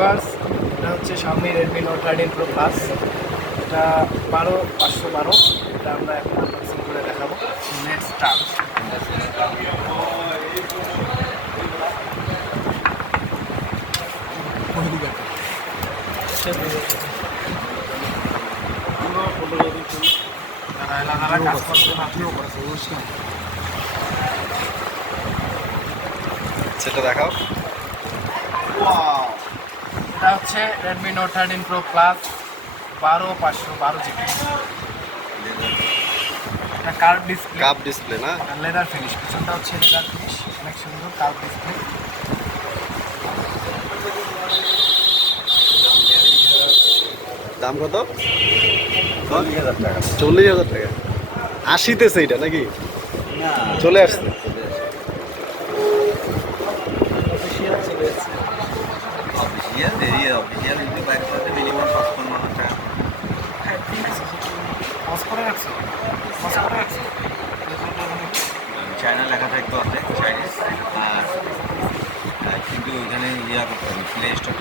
Viewers, এটা হচ্ছে Xiaomi Redmi Note 13 Pro Plus। এটা 12512। এটা আমরা এখন আনবক্সিং করে দেখাবো। Let's start. সেটা দেখাও। এটা হচ্ছে Redmi Note 13 Pro Plus 12512 GB. এটা কার্ভ ডিসপ্লে, কাপ ডিসপ্লে না? Leather finish. পিছনটা হচ্ছে লেদার ফিনিশ, অনেক সুন্দর কার্ভ ডিসপ্লে। দাম কত? 40,000 টাকা। 40,000 টাকা। আসিতেছে এটা নাকি? চলে আসছে। অফিসিয়াল দেরি, অফিসিয়াল যদি বাইর করতে মিনিমাম 55,000 টাকা। পজ করে রাখছো? পজ করে রাখছো? চায়না লেখা থাকতে হবে চাইনিজ, আর কিন্তু ওইখানে ইয়া করতে হবে, প্লে স্টোর